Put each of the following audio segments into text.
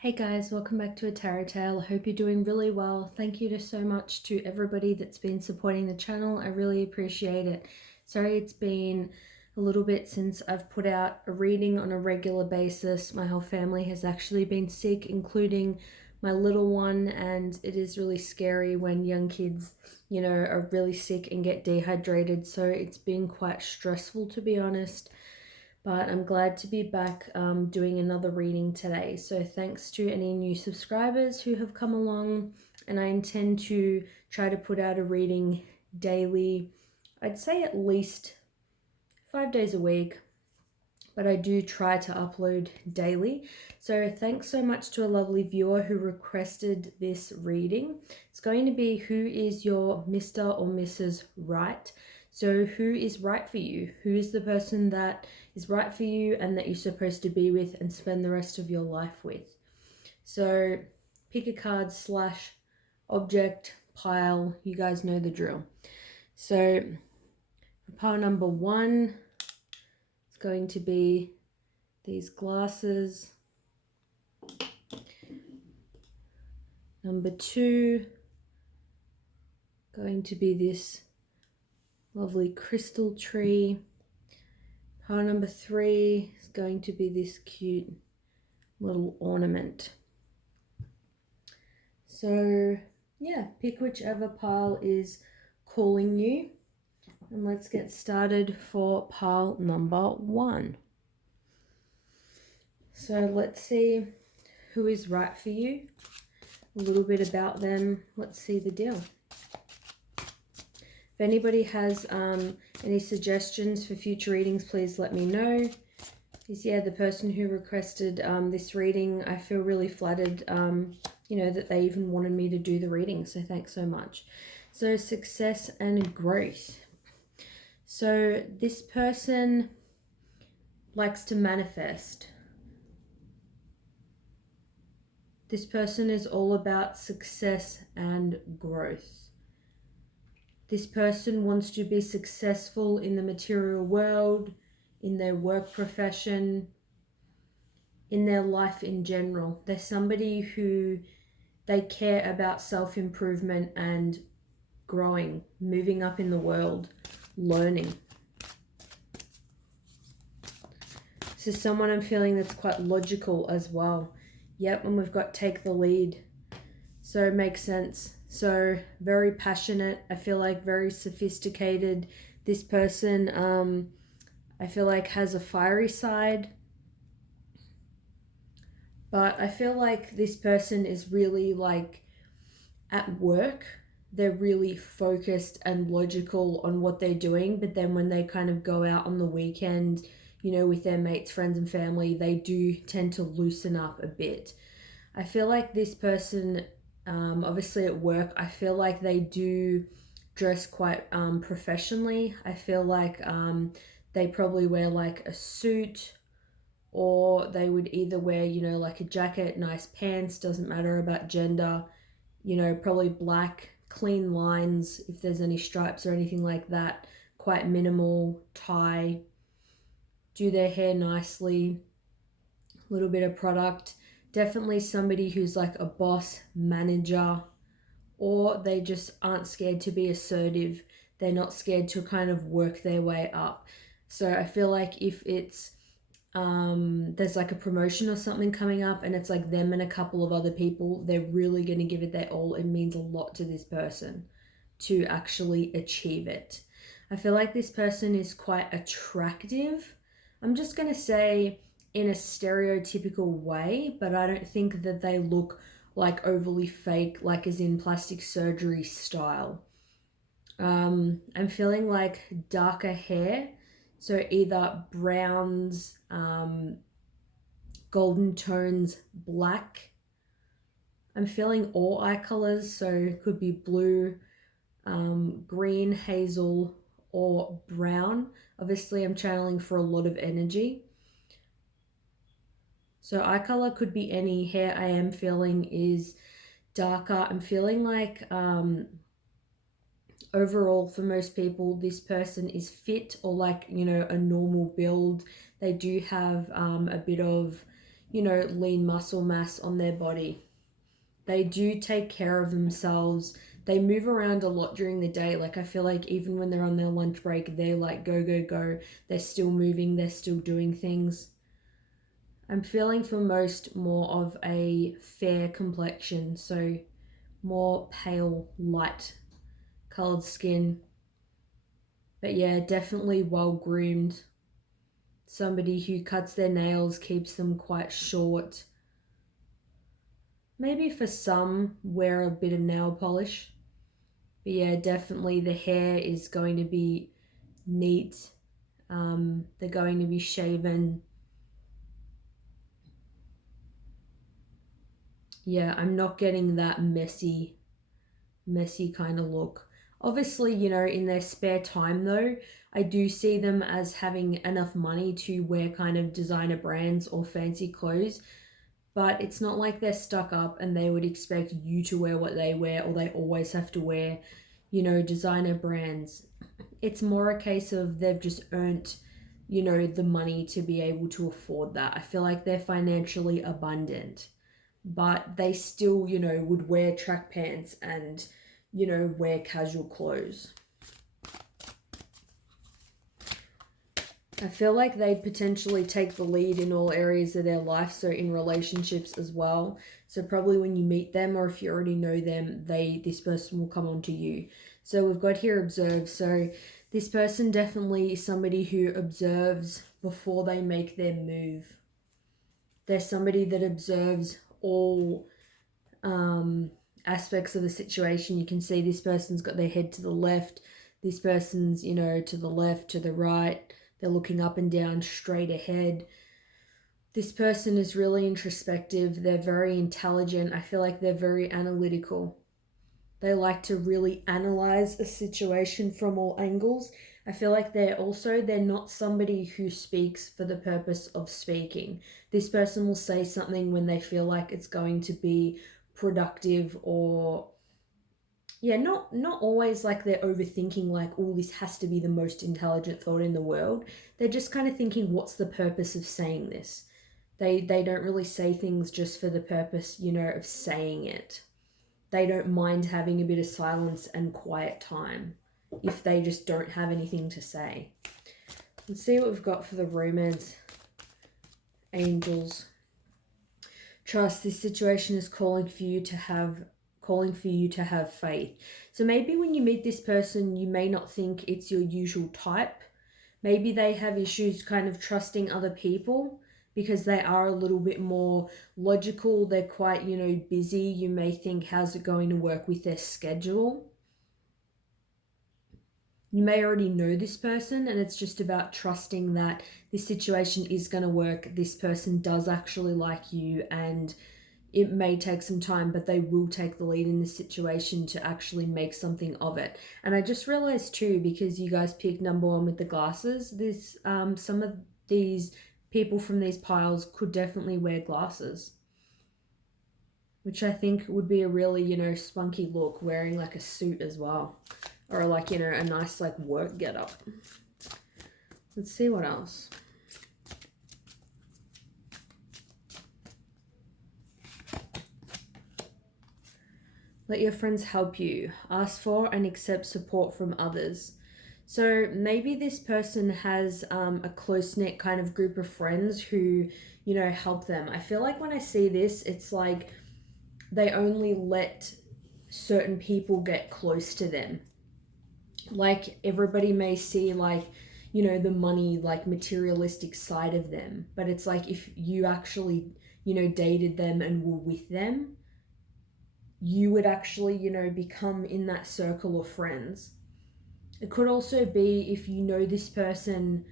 Hey guys, welcome back to A Tarot Tale. I hope you're doing really well. Thank you so much to everybody that's been supporting the channel. I really appreciate it. Sorry it's been a little bit since I've put out a reading on a regular basis. My whole family has actually been sick, including my little one, and it is really scary when young kids, are really sick and get dehydrated. So it's been quite stressful, to be honest, but I'm glad to be back doing another reading today. So thanks to any new subscribers who have come along, and I intend to try to put out a reading daily. I'd say at least 5 days a week, but I do try to upload daily. So thanks so much to a lovely viewer who requested this reading. It's going to be who is your Mr. or Mrs. Right. So who is right for you? Who is the person that is right for you and that you're supposed to be with and spend the rest of your life with? So pick a card / object, pile, you guys know the drill. So for pile number 1, it's going to be these glasses. Number 2, going to be this lovely crystal tree. Pile number 3 is going to be this cute little ornament. So yeah, pick whichever pile is calling you. And let's get started for pile number 1. So let's see who is right for you. A little bit about them. Let's see the deal. If anybody has any suggestions for future readings, please let me know. Because yeah, the person who requested this reading, I feel really flattered, that they even wanted me to do the reading. So thanks so much. So success and growth. So this person likes to manifest. This person is all about success and growth. This person wants to be successful in the material world, in their work profession, in their life in general. They're somebody who they care about self-improvement and growing, moving up in the world, learning. This is someone I'm feeling that's quite logical as well. Yep, and we've got take the lead. So it makes sense. So very passionate. I feel like very sophisticated. This person, I feel like has a fiery side. But I feel like this person is really like at work, they're really focused and logical on what they're doing. But then when they kind of go out on the weekend, with their mates, friends and family, they do tend to loosen up a bit. I feel like this person, obviously at work, I feel like they do dress quite professionally. I feel like they probably wear like a suit, or they would either wear, like a jacket, nice pants, doesn't matter about gender, probably black, clean lines if there's any stripes or anything like that, quite minimal, tie, do their hair nicely, a little bit of product. Definitely somebody who's like a boss, manager, or they just aren't scared to be assertive. They're not scared to kind of work their way up. So I feel like if it's there's like a promotion or something coming up and it's like them and a couple of other people, they're really going to give it their all. It means a lot to this person to actually achieve it. I feel like this person is quite attractive. I'm just going to say in a stereotypical way, but I don't think that they look like overly fake, like as in plastic surgery style. I'm feeling like darker hair, so either browns, golden tones, black. I'm feeling all eye colors, so it could be blue, green, hazel, or brown. Obviously, I'm channeling for a lot of energy. So eye color could be any. Hair I am feeling is darker. I'm feeling like overall for most people, this person is fit or like, a normal build. They do have a bit of, lean muscle mass on their body. They do take care of themselves. They move around a lot during the day. Like, I feel like even when they're on their lunch break, they're like go, go, go. They're still moving, they're still doing things. I'm feeling for most more of a fair complexion, so more pale, light colored skin. But yeah, definitely well groomed. Somebody who cuts their nails, keeps them quite short. Maybe for some, wear a bit of nail polish. But yeah, definitely the hair is going to be neat. They're going to be shaven. Yeah, I'm not getting that messy kind of look. Obviously, in their spare time though, I do see them as having enough money to wear kind of designer brands or fancy clothes, but it's not like they're stuck up and they would expect you to wear what they wear, or they always have to wear, designer brands. It's more a case of they've just earned, the money to be able to afford that. I feel like they're financially abundant, but they still, would wear track pants and, wear casual clothes. I feel like they'd potentially take the lead in all areas of their life, so in relationships as well. So probably when you meet them, or if you already know them, this person will come on to you. So we've got here observe. So this person definitely is somebody who observes before they make their move. They're somebody that observes all aspects of the situation. You can see this person's got their head to the left, this person's, to the left, to the right. They're looking up and down, straight ahead. This person is really introspective. They're very intelligent. I feel like they're very analytical. They like to really analyze a situation from all angles. I feel like they're not somebody who speaks for the purpose of speaking. This person will say something when they feel like it's going to be productive, or yeah, not always like they're overthinking, like, oh, this has to be the most intelligent thought in the world. They're just kind of thinking, what's the purpose of saying this? They don't really say things just for the purpose, of saying it. They don't mind having a bit of silence and quiet time if they just don't have anything to say. Let's see what we've got for the romance angels. Trust, this situation is calling for you to have faith. So maybe when you meet this person, you may not think it's your usual type. Maybe they have issues kind of trusting other people because they are a little bit more logical. They're quite, busy. You may think, how's it going to work with their schedule? You may already know this person, and it's just about trusting that this situation is going to work. This person does actually like you, and it may take some time, but they will take the lead in this situation to actually make something of it. And I just realized too, because you guys picked number 1 with the glasses, some of these people from these piles could definitely wear glasses, which I think would be a really, spunky look, wearing like a suit as well, or like, a nice like work getup. Let's see what else. Let your friends help you. Ask for and accept support from others. So maybe this person has a close-knit kind of group of friends who, help them. I feel like when I see this, it's like they only let certain people get close to them. Like, everybody may see like, the money, like materialistic side of them. But it's like, if you actually, dated them and were with them, you would actually, become in that circle of friends. It could also be if you know this person,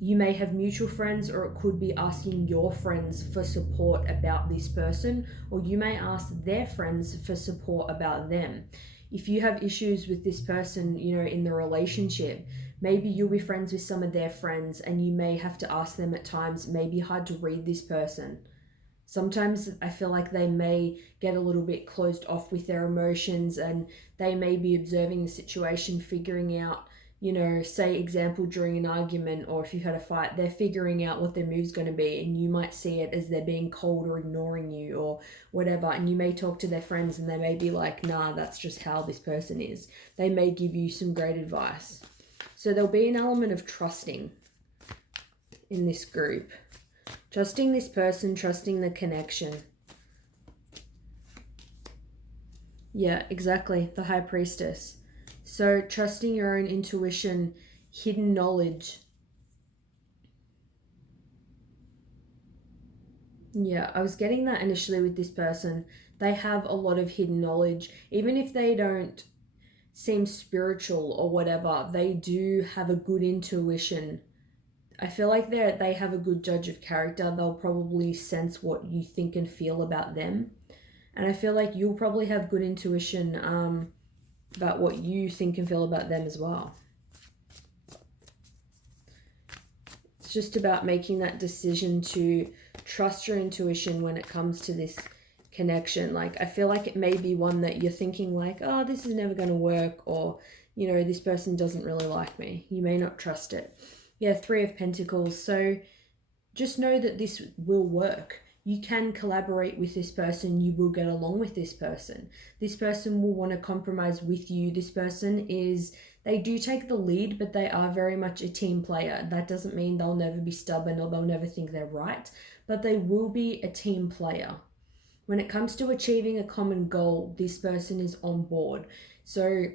you may have mutual friends, or it could be asking your friends for support about this person, or you may ask their friends for support about them. If you have issues with this person, in the relationship, maybe you'll be friends with some of their friends, and you may have to ask them at times. It may be hard to read this person. Sometimes I feel like they may get a little bit closed off with their emotions, and they may be observing the situation, figuring out, you know, say example during an argument, or if you've had a fight, they're figuring out what their move's going to be, and you might see it as they're being cold or ignoring you or whatever, and you may talk to their friends and they may be like, nah, that's just how this person is. They may give you some great advice. So there'll be an element of trusting in this group. Trusting this person, trusting the connection. Yeah, exactly. The High Priestess. So trusting your own intuition, hidden knowledge. Yeah, I was getting that initially with this person. They have a lot of hidden knowledge. Even if they don't seem spiritual or whatever, they do have a good intuition. I feel like they have a good judge of character. They'll probably sense what you think and feel about them. And I feel like you'll probably have good intuition about what you think and feel about them as well. It's just about making that decision to trust your intuition when it comes to this connection. Like, I feel like it may be one that you're thinking like, oh, this is never going to work, or, you know, this person doesn't really like me. You may not trust it. Yeah, Three of Pentacles. So just know that this will work. You can collaborate with this person. You will get along with this person. This person will want to compromise with you. This person they do take the lead, but they are very much a team player. That doesn't mean they'll never be stubborn or they'll never think they're right, but they will be a team player. When it comes to achieving a common goal, this person is on board. So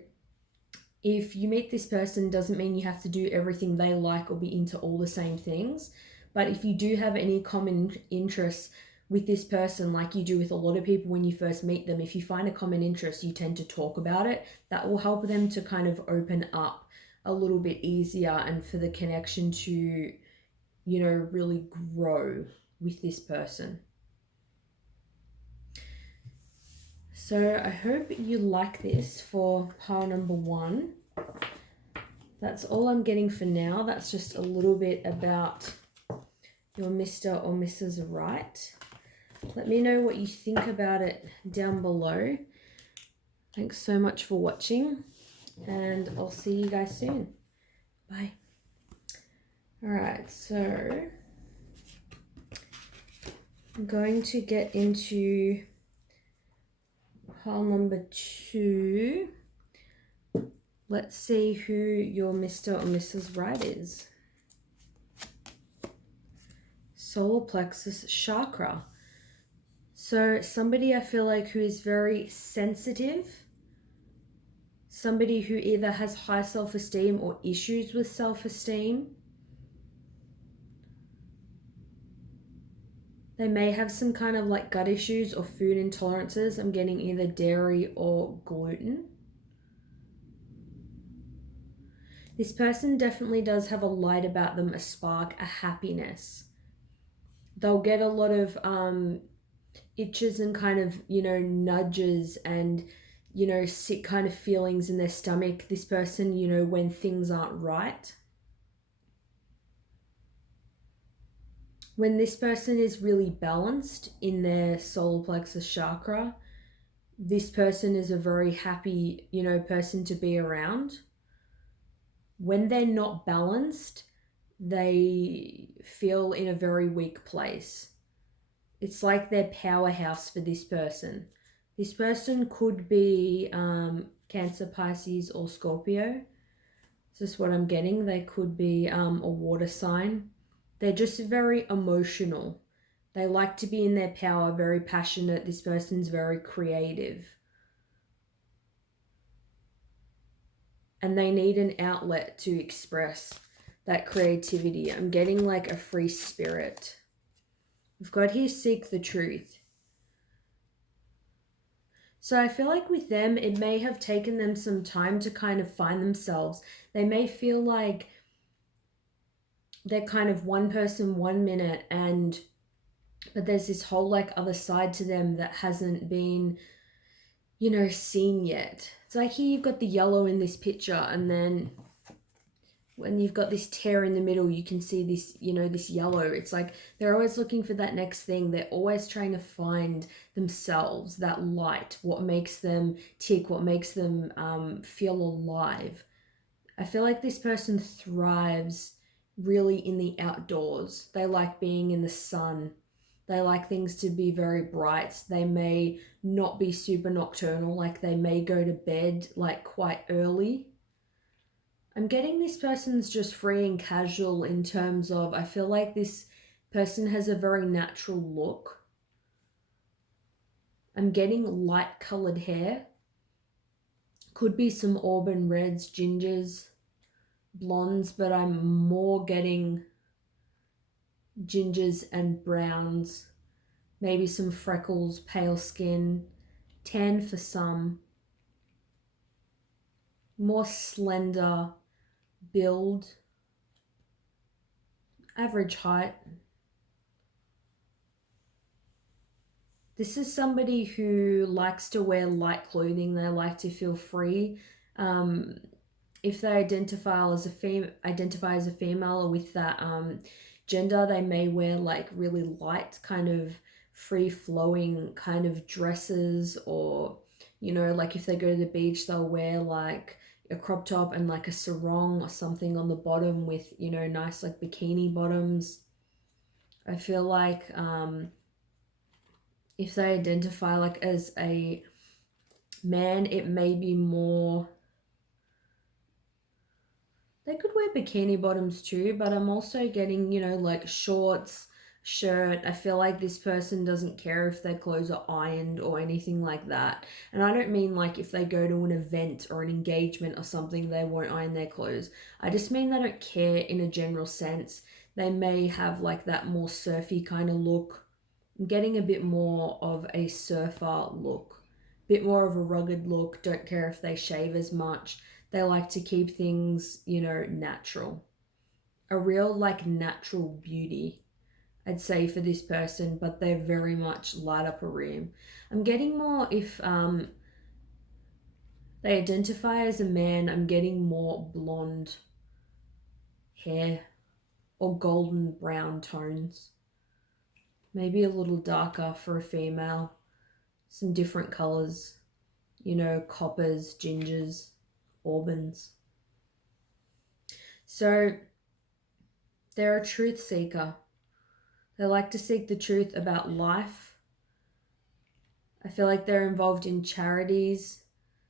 if you meet this person, doesn't mean you have to do everything they like or be into all the same things. But if you do have any common interests with this person, like you do with a lot of people when you first meet them, if you find a common interest, you tend to talk about it. That will help them to kind of open up a little bit easier and for the connection to, you know, really grow with this person. So I hope you like this for pile number 1. That's all I'm getting for now. That's just a little bit about your Mr. or Mrs. Right. Let me know what you think about it down below. Thanks so much for watching, and I'll see you guys soon. Bye. All right, so I'm going to get into pile number 2. Let's see who your Mr. or Mrs. Right is. Solar plexus chakra. So somebody I feel like who is very sensitive, somebody who either has high self-esteem or issues with self-esteem. They may have some kind of like gut issues or food intolerances. I'm getting either dairy or gluten. This person definitely does have a light about them, a spark, a happiness. They'll get a lot of itches and kind of, you know, nudges and, you know, sick kind of feelings in their stomach. This person, you know, when things aren't right. When this person is really balanced in their solar plexus chakra, this person is a very happy, you know, person to be around. When they're not balanced, they feel in a very weak place. It's like their powerhouse for this person. This person could be Cancer, Pisces, or Scorpio. This is what I'm getting. They could be a water sign. They're just very emotional. They like to be in their power, very passionate. This person's very creative. And they need an outlet to express that creativity. I'm getting like a free spirit. We've got here, seek the truth. So I feel like with them, it may have taken them some time to kind of find themselves. They may feel like they're kind of one person 1 minute, but there's this whole like other side to them that hasn't been, you know, seen yet. It's like here you've got the yellow in this picture, and then when you've got this tear in the middle, you can see this, you know, this yellow. It's like they're always looking for that next thing. They're always trying to find themselves, that light, what makes them tick, what makes them feel alive. I feel like this person thrives really in the outdoors. They like being in the sun. They like things to be very bright. They may not be super nocturnal, like they may go to bed like quite early. I'm getting this person's just free and casual in terms of, I feel like this person has a very natural look. I'm getting light colored hair. Could be some auburn reds, gingers, blondes, but I'm more getting gingers and browns. Maybe some freckles, pale skin, tan for some. More slender build, average height. This is somebody who likes to wear light clothing. They like to feel free. If they identify as a female or with that gender, they may wear like really light, kind of free flowing kind of dresses, or like if they go to the beach, they'll wear like a crop top and like a sarong or something on the bottom with nice like bikini bottoms. I feel like if they identify like as a man, it may be more, they could wear bikini bottoms too, but I'm also getting, like shorts, shirt. I feel like this person doesn't care if their clothes are ironed or anything like that. And I don't mean like if they go to an event or an engagement or something, they won't iron their clothes. I just mean they don't care in a general sense. They may have like that more surfy kind of look. I'm getting a bit more of a surfer look, bit more of a rugged look. Don't care if they shave as much. They like to keep things, natural. A real like natural beauty, I'd say, for this person, but they very much light up a room. I'm getting more if they identify as a man, I'm getting more blonde hair or golden brown tones. Maybe a little darker for a female. Some different colors, coppers, gingers, auburns. So they're a truth seeker. They like to seek the truth about life. I feel like they're involved in charities.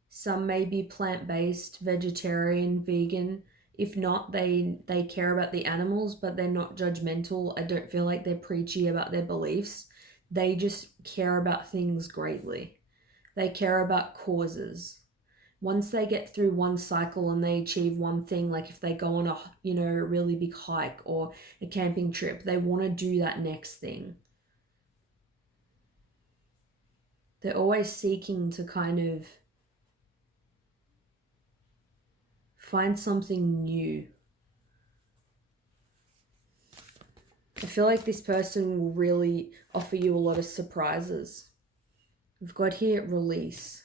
Some may be plant-based, vegetarian, vegan. If not, they care about the animals, but they're not judgmental. I don't feel like they're preachy about their beliefs. They just care about things greatly. They care about causes. Once they get through one cycle and they achieve one thing, like if they go on a really big hike or a camping trip, they want to do that next thing. They're always seeking to kind of find something new. I feel like this person will really offer you a lot of surprises. We've got here release.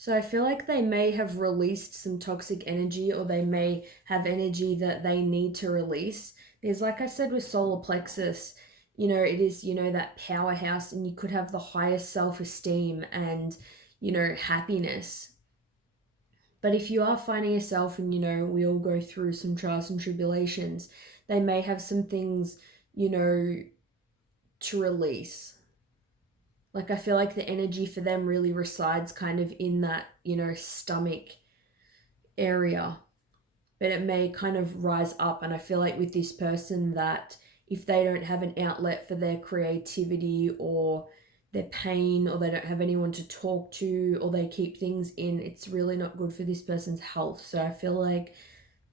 So I feel like they may have released some toxic energy, or they may have energy that they need to release. Because like I said with solar plexus, it is, that powerhouse, and you could have the highest self-esteem and, happiness. But if you are finding yourself, and, we all go through some trials and tribulations, they may have some things, to release. Like I feel like the energy for them really resides kind of in that, stomach area. But it may kind of rise up. And I feel like with this person that if they don't have an outlet for their creativity or their pain, or they don't have anyone to talk to, or they keep things in, it's really not good for this person's health. So I feel like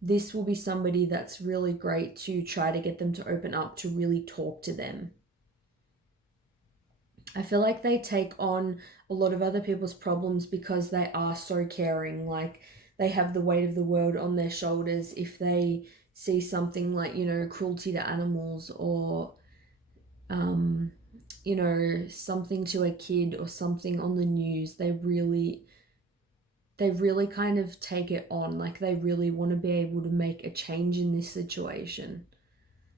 this will be somebody that's really great to try to get them to open up, to really talk to them. I feel like they take on a lot of other people's problems because they are so caring. Like they have the weight of the world on their shoulders. If they see something like, cruelty to animals, or, something to a kid or something on the news, they really kind of take it on. Like they really want to be able to make a change in this situation.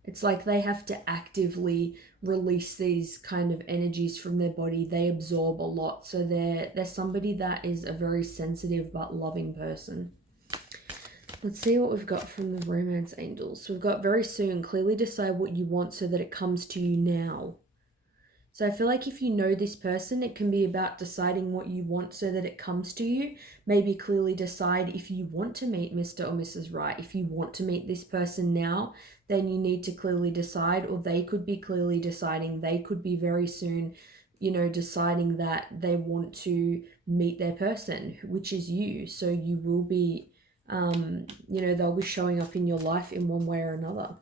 It's like they have to actively release these kind of energies from their body. They absorb a lot. So they're somebody that is a very sensitive but loving person. Let's see what we've got from the romance angels. So we've got very soon, clearly decide what you want so that it comes to you now. So I feel like if you know this person, it can be about deciding what you want so that it comes to you. Maybe clearly decide if you want to meet Mr. or Mrs. Right. If you want to meet this person now, then you need to clearly decide, or they could be clearly deciding. They could be very soon, deciding that they want to meet their person, which is you. So you will be, they'll be showing up in your life in one way or another.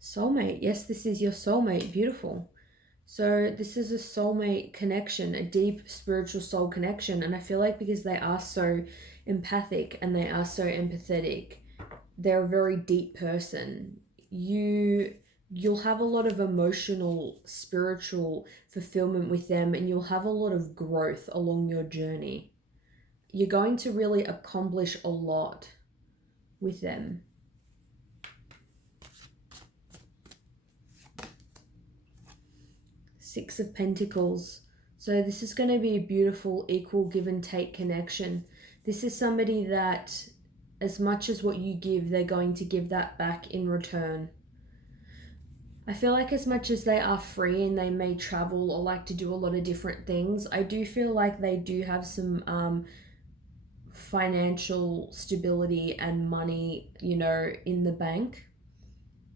Soulmate. Yes, this is your soulmate. Beautiful. So this is a soulmate connection, a deep spiritual soul connection. And I feel like because they are so empathic and they are so empathetic, they're a very deep person. You'll have a lot of emotional, spiritual fulfillment with them, and you'll have a lot of growth along your journey. You're going to really accomplish a lot with them. Six of Pentacles. So this is going to be a beautiful, equal give and take connection. This is somebody that as much as what you give, they're going to give that back in return. I feel like as much as they are free and they may travel or like to do a lot of different things, I do feel like they do have some financial stability and money, in the bank.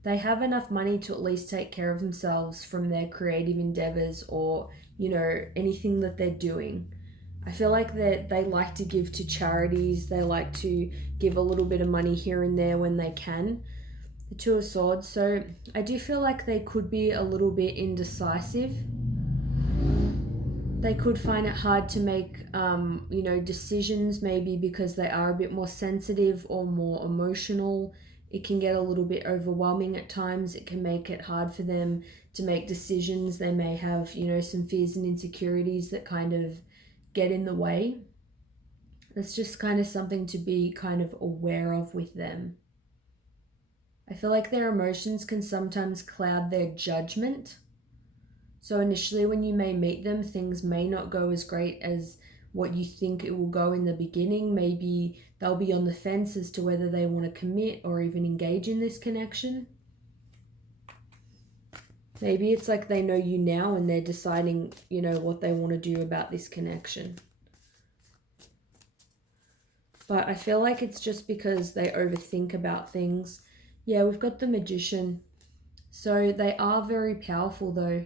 They have enough money to at least take care of themselves from their creative endeavors or, anything that they're doing. I feel like that they like to give to charities. They like to give a little bit of money here and there when they can. The Two of Swords. So I do feel like they could be a little bit indecisive. They could find it hard to make, decisions, maybe because they are a bit more sensitive or more emotional. It can get a little bit overwhelming at times. It can make it hard for them to make decisions. They may have, some fears and insecurities that kind of get in the way. It's just kind of something to be kind of aware of with them. I feel like their emotions can sometimes cloud their judgment. So initially when you may meet them, things may not go as great as what you think it will go in the beginning. Maybe they'll be on the fence as to whether they want to commit or even engage in this connection. Maybe it's like they know you now and they're deciding, what they want to do about this connection. But I feel like it's just because they overthink about things. Yeah, we've got the Magician. So they are very powerful though.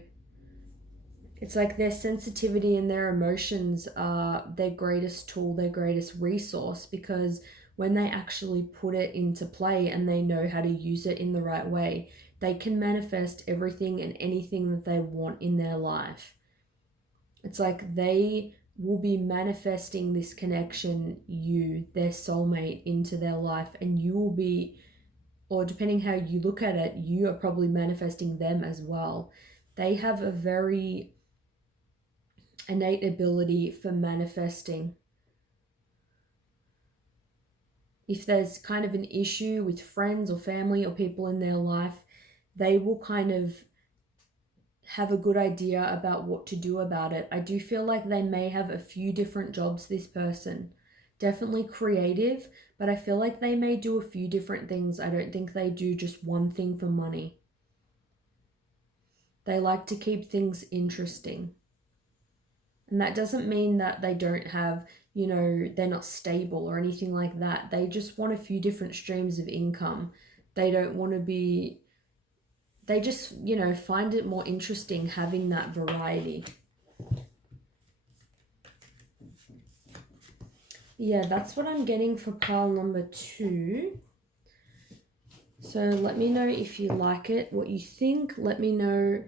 It's like their sensitivity and their emotions are their greatest tool, their greatest resource, because when they actually put it into play and they know how to use it in the right way, they can manifest everything and anything that they want in their life. It's like they will be manifesting this connection, their soulmate, into their life, and you will be, or depending how you look at it, you are probably manifesting them as well. They have a very innate ability for manifesting. If there's kind of an issue with friends or family or people in their life, they will kind of have a good idea about what to do about it. I do feel like they may have a few different jobs, this person. Definitely creative, but I feel like they may do a few different things. I don't think they do just one thing for money. They like to keep things interesting. And that doesn't mean that they don't have, they're not stable or anything like that. They just want a few different streams of income. They don't want to be, they just, find it more interesting having that variety. Yeah, that's what I'm getting for pile number 2. So let me know if you like it, what you think. Let me know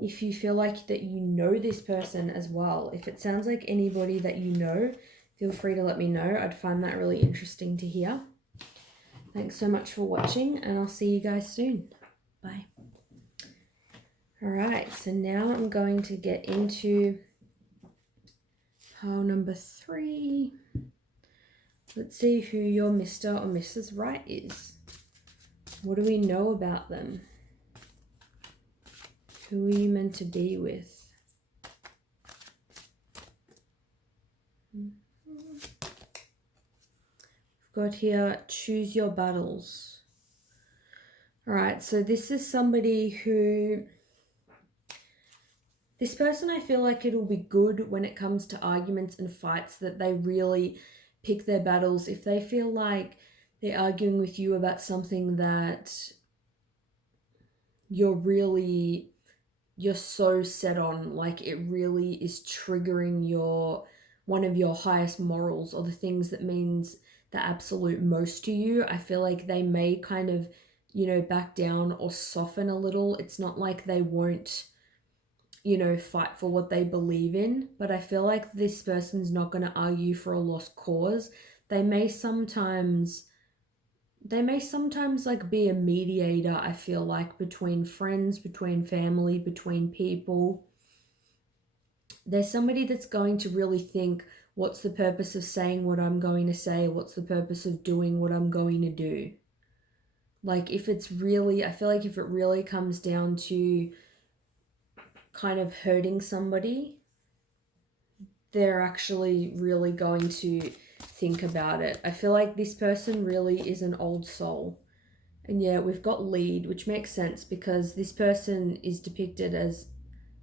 if you feel like that you know this person as well. If it sounds like anybody that you know, feel free to let me know. I'd find that really interesting to hear. Thanks so much for watching, and I'll see you guys soon. Bye. All right, so now I'm going to get into pile number 3. Let's see who your Mr. or Mrs. Right is. What do we know about them? Who are you meant to be with? Got here, choose your battles. All right, so this is somebody who, this person, I feel like it'll be good when it comes to arguments and fights that they really pick their battles. If they feel like they're arguing with you about something that you're so set on, like it really is triggering one of your highest morals, or the things that means the absolute most to you, I feel like they may kind of, back down or soften a little. It's not like they won't, fight for what they believe in, but I feel like this person's not going to argue for a lost cause. They may sometimes like be a mediator, I feel like, between friends, between family, between people. There's somebody that's going to really think, what's the purpose of saying what I'm going to say? What's the purpose of doing what I'm going to do? Like, if it's really, I feel like if it really comes down to kind of hurting somebody, they're actually really going to think about it. I feel like this person really is an old soul. And yeah, we've got lead, which makes sense because this person is depicted as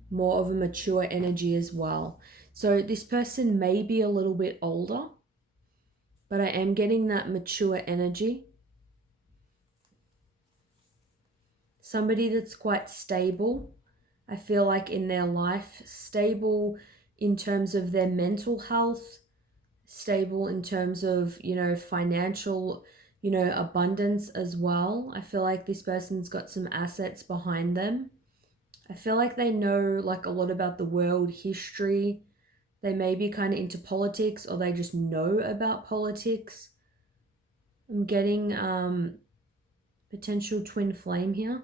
more of a mature energy as well. So this person may be a little bit older, but I am getting that mature energy. Somebody that's quite stable, I feel like, in their life, stable in terms of their mental health, stable in terms of, financial, abundance as well. I feel like this person's got some assets behind them. I feel like they know like a lot about the world history. They may be kind of into politics, or they just know about politics. I'm getting potential twin flame here.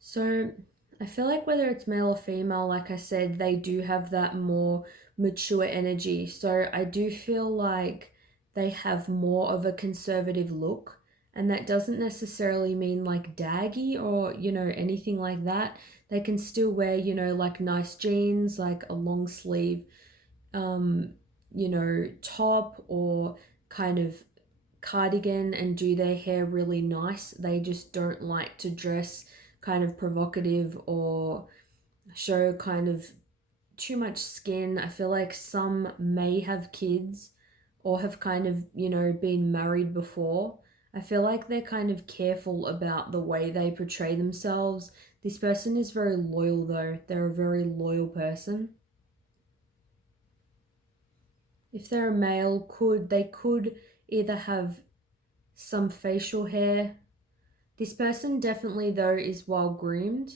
So I feel like whether it's male or female, like I said, they do have that more mature energy. So I do feel like they have more of a conservative look. And that doesn't necessarily mean like daggy or, anything like that. They can still wear, like nice jeans, like a long sleeve, um, top, or kind of cardigan, and do their hair really nice. They just don't like to dress kind of provocative or show kind of too much skin. I feel like some may have kids or have kind of, been married before. I feel like they're kind of careful about the way they portray themselves. This person is very loyal though. They're a very loyal person. If they're a male, they could either have some facial hair. This person definitely though is well groomed.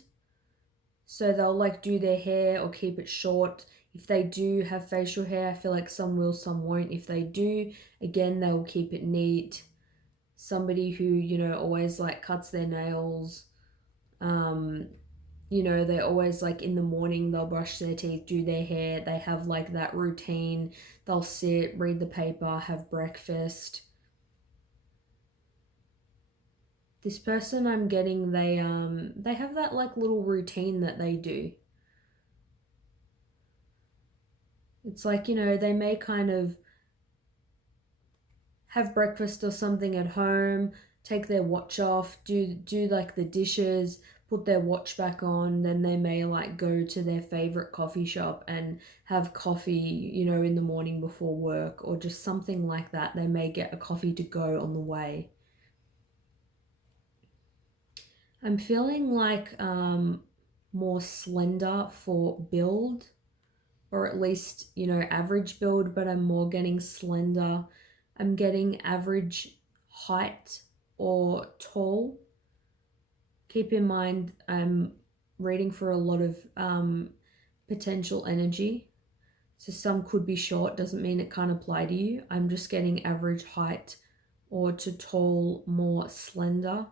So they'll like do their hair or keep it short. If they do have facial hair, I feel like some will, some won't. If they do, again, they'll keep it neat. Somebody who, always like cuts their nails. Um, they're always like in the morning, they'll brush their teeth, do their hair. They have like that routine. They'll sit, read the paper, have breakfast. This person, I'm getting, they have that like little routine that they do. It's like, they may kind of have breakfast or something at home, take their watch off, do like the dishes, put their watch back on, then they may like go to their favorite coffee shop and have coffee, in the morning before work, or just something like that. They may get a coffee to go on the way. I'm feeling like more slender for build, or at least, average build, but I'm more getting slender. I'm getting average height or tall. Keep in mind, I'm reading for a lot of potential energy. So some could be short, doesn't mean it can't apply to you. I'm just getting average height or to tall, more slender.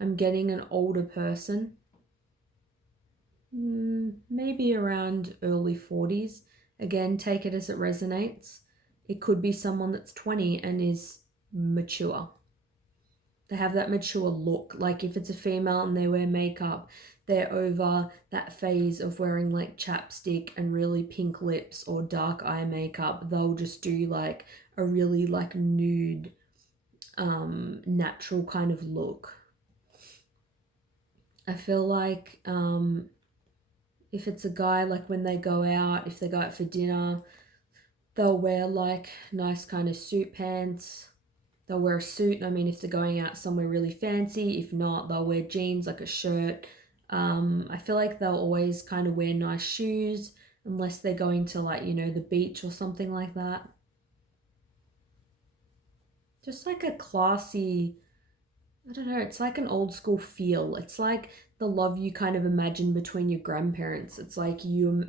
I'm getting an older person, maybe around early 40s. Again, take it as it resonates. It could be someone that's 20 and is mature. They have that mature look. Like if it's a female and they wear makeup, they're over that phase of wearing like chapstick and really pink lips or dark eye makeup. They'll just do like a really like nude, natural kind of look. I feel like if it's a guy, like when they go out, if they go out for dinner, they'll wear like nice kind of suit pants. They'll wear a suit. I mean, if they're going out somewhere really fancy. If not, they'll wear jeans, like a shirt. I feel like they'll always kind of wear nice shoes unless they're going to like, you know, the beach or something like that. Just like a classy, I don't know, it's like an old school feel. It's like the love you kind of imagine between your grandparents. It's like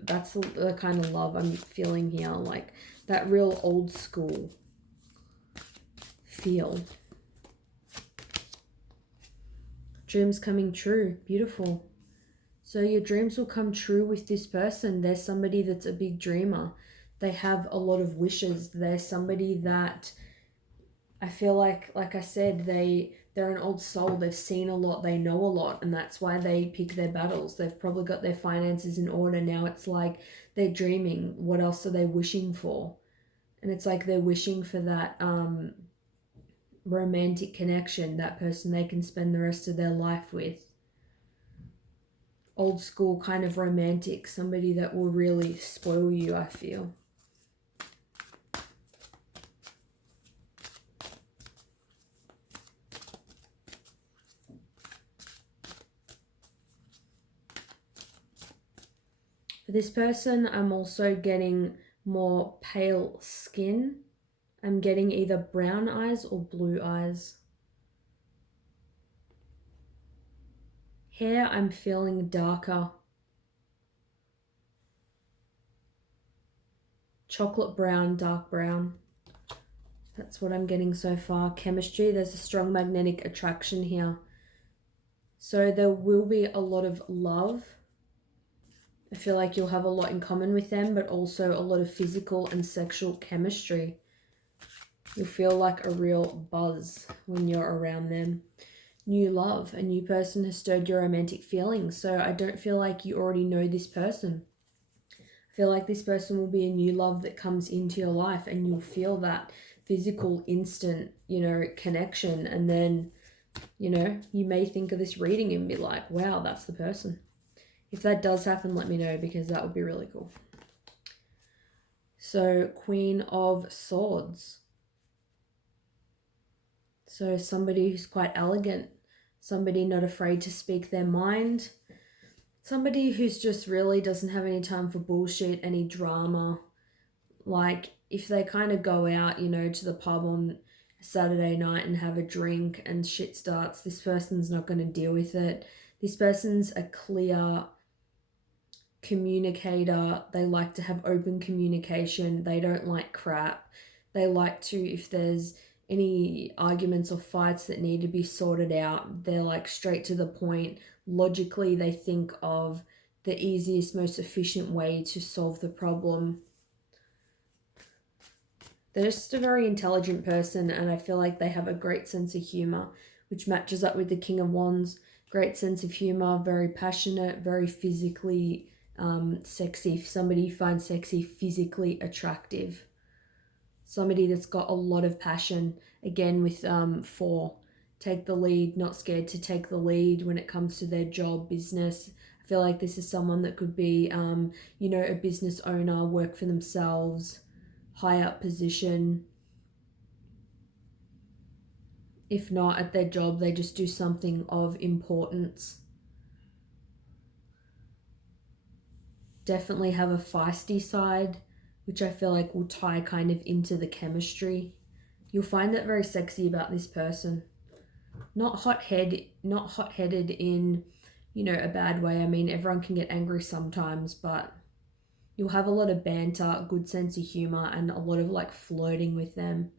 that's the kind of love I'm feeling here, like that real old school feel. Dreams coming true. Beautiful. So your dreams will come true with this person. They're somebody that's a big dreamer. They have a lot of wishes. They're somebody that I feel like I said, they're an old soul. They've seen a lot, they know a lot, and that's why they pick their battles. They've probably got their finances in order. Now it's like they're dreaming. What else are they wishing for? And it's like they're wishing for that romantic connection, that person they can spend the rest of their life with. Old school kind of romantic, somebody that will really spoil you, I feel. For this person, I'm also getting more pale skin. I'm getting either brown eyes or blue eyes. Hair, I'm feeling darker. Chocolate brown, dark brown. That's what I'm getting so far. Chemistry, there's a strong magnetic attraction here. So there will be a lot of love. I feel like you'll have a lot in common with them, but also a lot of physical and sexual chemistry. You'll feel like a real buzz when you're around them. New love, a new person has stirred your romantic feelings. So I don't feel like you already know this person. I feel like this person will be a new love that comes into your life, and you'll feel that physical, instant, you know, connection. And then, you know, you may think of this reading and be like, wow, that's the person. If that does happen, let me know, because that would be really cool. So, Queen of Swords. So somebody who's quite elegant, somebody not afraid to speak their mind, somebody who's just really doesn't have any time for bullshit, any drama. Like if they kind of go out, you know, to the pub on Saturday night and have a drink and shit starts, this person's not going to deal with it. This person's a clear communicator. They like to have open communication. They don't like crap. They like to, if there's any arguments or fights that need to be sorted out, they're like straight to the point. Logically, they think of the easiest, most efficient way to solve the problem. They're just a very intelligent person, and I feel like they have a great sense of humor, which matches up with the King of Wands. Great sense of humor, very passionate, very physically sexy. Somebody you find sexy, physically attractive. Somebody that's got a lot of passion. Again, with 4, take the lead, not scared to take the lead when it comes to their job, business. I feel like this is someone that could be, you know, a business owner, work for themselves, high up position. If not at their job, they just do something of importance. Definitely have a feisty side, which I feel like will tie kind of into the chemistry. You'll find that very sexy about this person. Not hot-headed in, you know, a bad way. I mean, everyone can get angry sometimes, but you'll have a lot of banter, good sense of humor, and a lot of like flirting with them.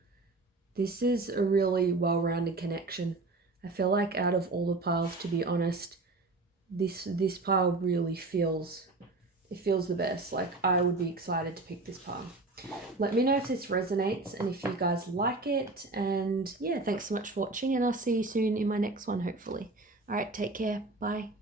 This is a really well-rounded connection. I feel like out of all the piles, to be honest, this pile really feels the best. Like I would be excited to pick this pile. Let me know if this resonates and if you guys like it. And yeah, thanks so much for watching, and I'll see you soon in my next one, hopefully. All right, take care. Bye.